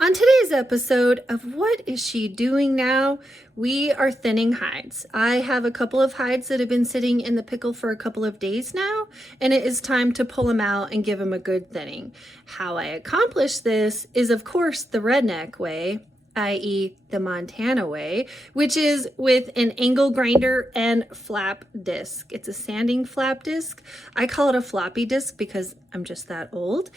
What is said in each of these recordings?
On today's episode of What Is She Doing Now? We are thinning hides. I have a couple of hides that have been sitting in the pickle for a couple of days now, and it is time to pull them out and give them a good thinning. How I accomplish this is, of course, the redneck way, i.e. the Montana way, which is with an angle grinder and flap disc. It's a sanding flap disc. I call it a floppy disc because I'm just that old.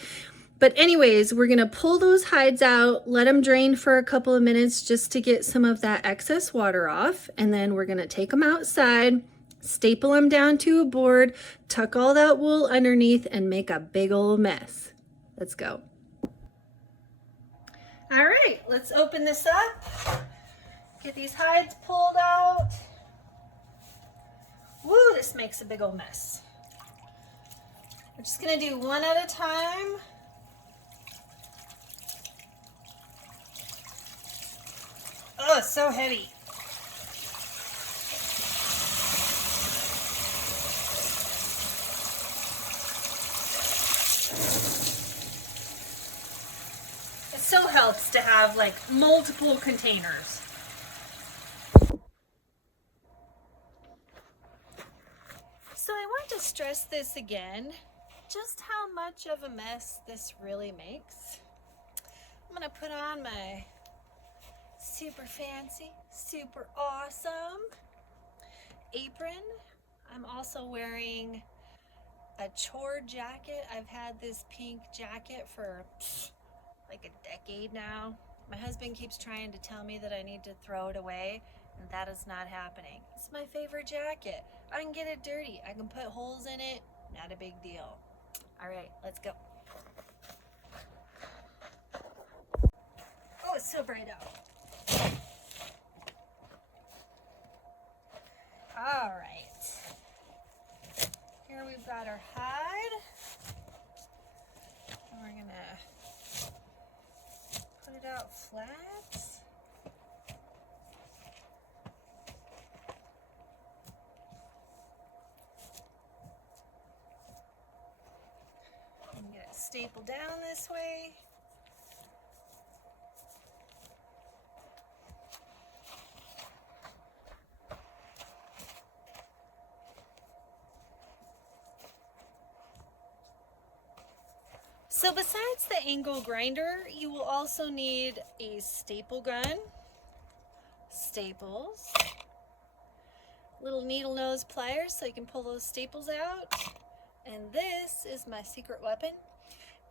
But anyways, we're gonna pull those hides out, let them drain for a couple of minutes just to get some of that excess water off. And then we're gonna take them outside, staple them down to a board, tuck all that wool underneath, and make a big old mess. Let's go. All right, let's open this up. Get these hides pulled out. Woo, this makes a big old mess. We're just gonna do one at a time. Oh, it's so heavy. It so helps to have like multiple containers. So I want to stress this again, just how much of a mess this really makes. I'm gonna put on my super fancy, super awesome apron. I'm also wearing a chore jacket. I've had this pink jacket for like a decade now. My husband keeps trying to tell me that I need to throw it away, and that is not happening. It's my favorite jacket. I can get it dirty. I can put holes in it. Not a big deal. All right, let's go. Oh, it's so bright out. All right, here we've got our hide, and we're gonna put it out flat. And get it stapled down this way. So besides the angle grinder, you will also need a staple gun, staples, little needle nose pliers so you can pull those staples out, and this is my secret weapon,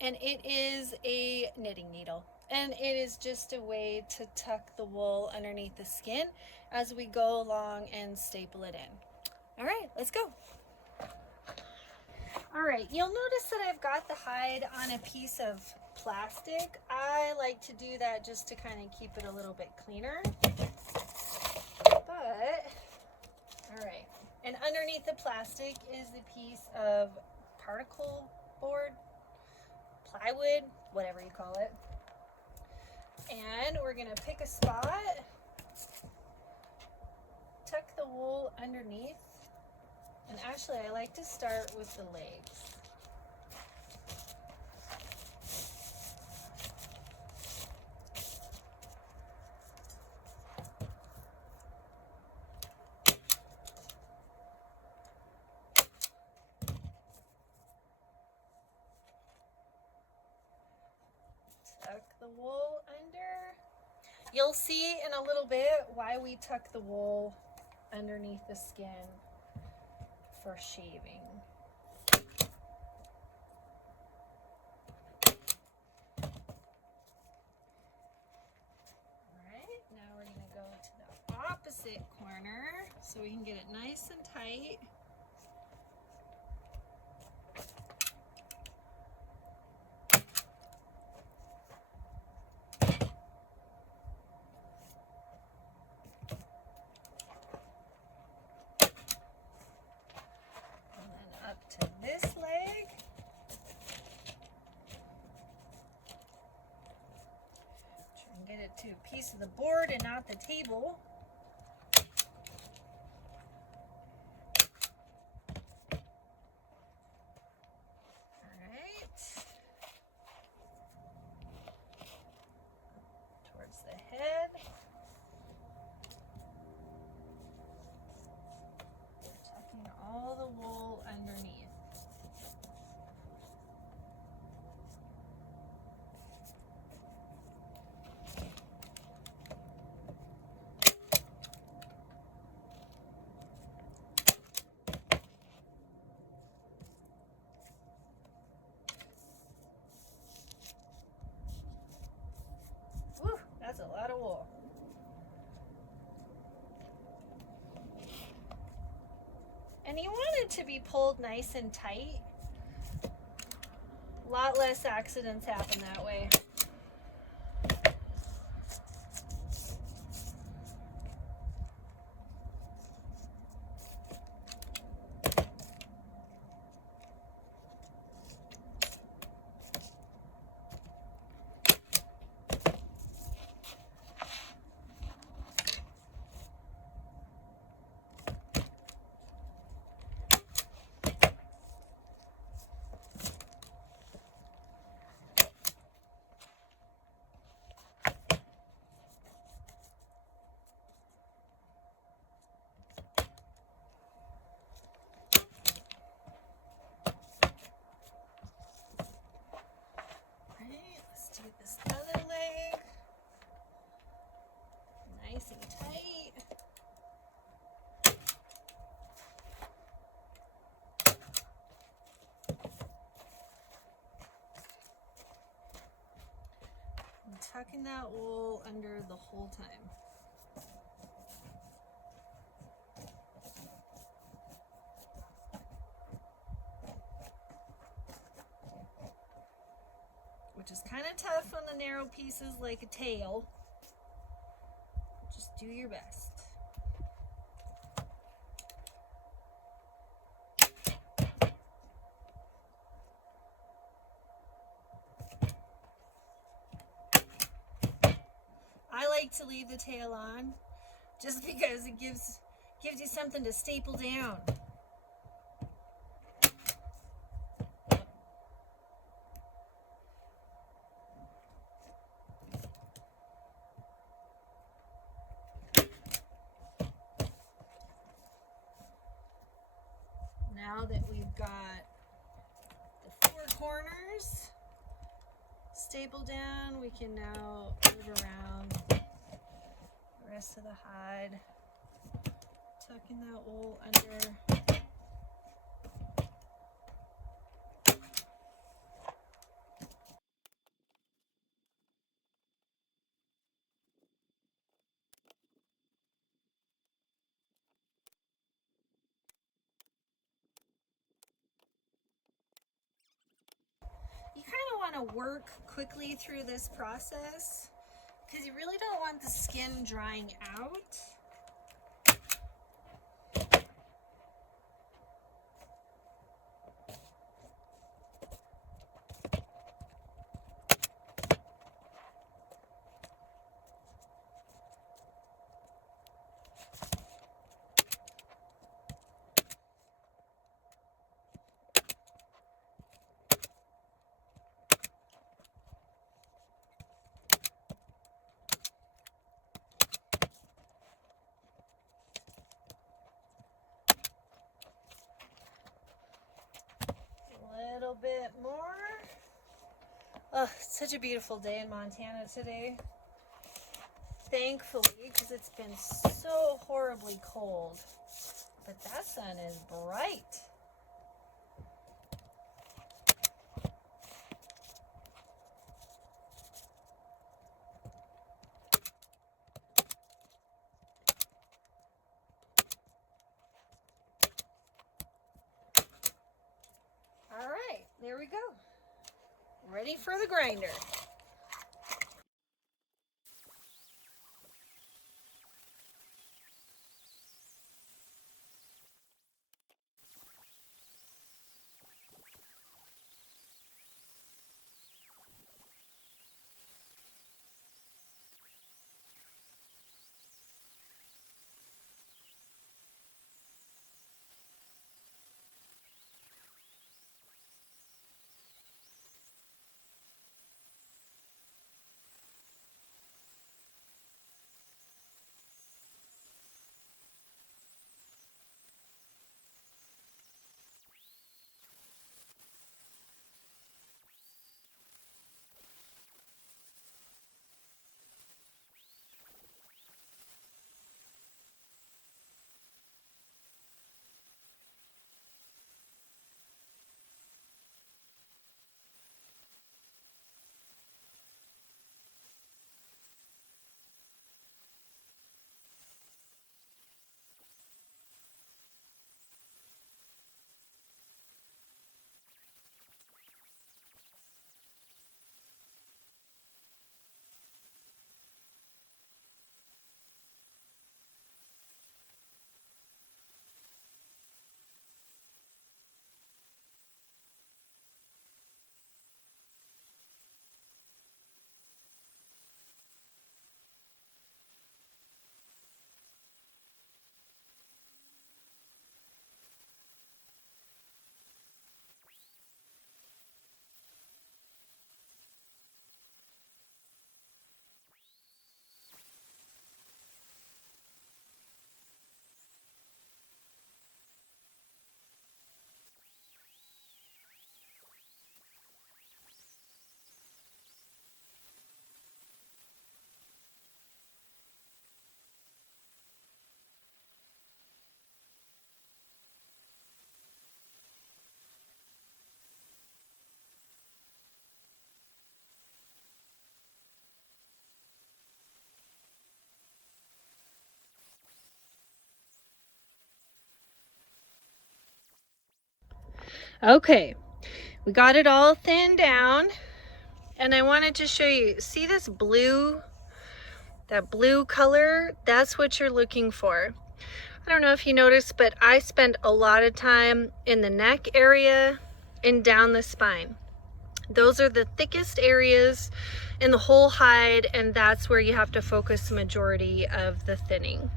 and it is a knitting needle, and it is just a way to tuck the wool underneath the skin as we go along and staple it in. All right, let's go. All right, you'll notice that I've got the hide on a piece of plastic. I like to do that just to kind of keep it a little bit cleaner. But, all right, and underneath the plastic is a piece of particle board, plywood, whatever you call it. And we're gonna pick a spot, tuck the wool underneath. And actually, I like to start with the legs. Tuck the wool under. You'll see in a little bit why we tuck the wool underneath the skin for shaving. Alright, now we're going to go to the opposite corner so we can get it nice and tight. To this leg. Try and get it to a piece of the board and not the table. All right. And you want it to be pulled nice and tight. A lot less accidents happen that way. Do this other leg nice and tight. I'm tucking that wool under the whole time. Which is kind of tough on the narrow pieces like a tail. Just do your best. I like to leave the tail on just because it gives you something to staple down. Now that we've got the four corners stapled down, we can now move around the rest of the hide, tucking that wool under. You kind of want to work quickly through this process because you really don't want the skin drying out. A little bit more. Oh, it's such a beautiful day in Montana today. Thankfully, because it's been so horribly cold. But that sun is bright. All right, there we go. Ready for the grinder. Okay, we got it all thinned down, and I wanted to show you, see this blue, that blue color? That's what you're looking for. I don't know if you noticed, but I spend a lot of time in the neck area and down the spine. Those are the thickest areas in the whole hide, and that's where you have to focus the majority of the thinning.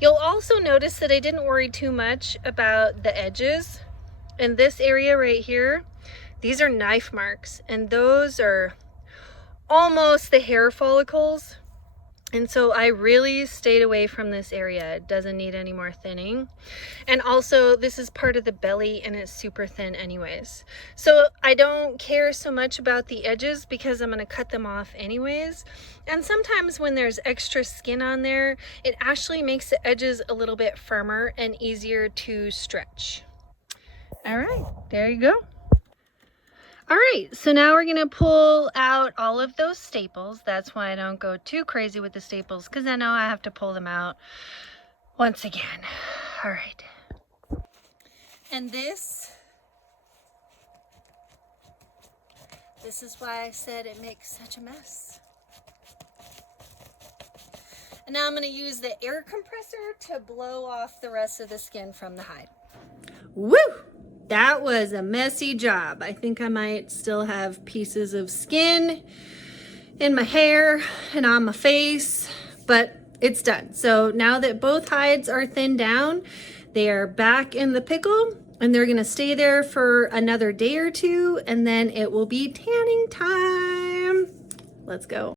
You'll also notice that I didn't worry too much about the edges. In this area right here, these are knife marks, and those are almost the hair follicles. And so I really stayed away from this area. It doesn't need any more thinning. And also this is part of the belly and it's super thin anyways. So I don't care so much about the edges because I'm gonna cut them off anyways. And sometimes when there's extra skin on there, it actually makes the edges a little bit firmer and easier to stretch. All right, there you go. All right, so now we're gonna pull out all of those staples. That's why I don't go too crazy with the staples, because I know I have to pull them out once again. All right. And this is why I said it makes such a mess. And now I'm gonna use the air compressor to blow off the rest of the skin from the hide. Woo! That was a messy job. I think I might still have pieces of skin in my hair and on my face, but it's done. So now that both hides are thinned down, they are back in the pickle and they're gonna stay there for another day or two, and then it will be tanning time. Let's go.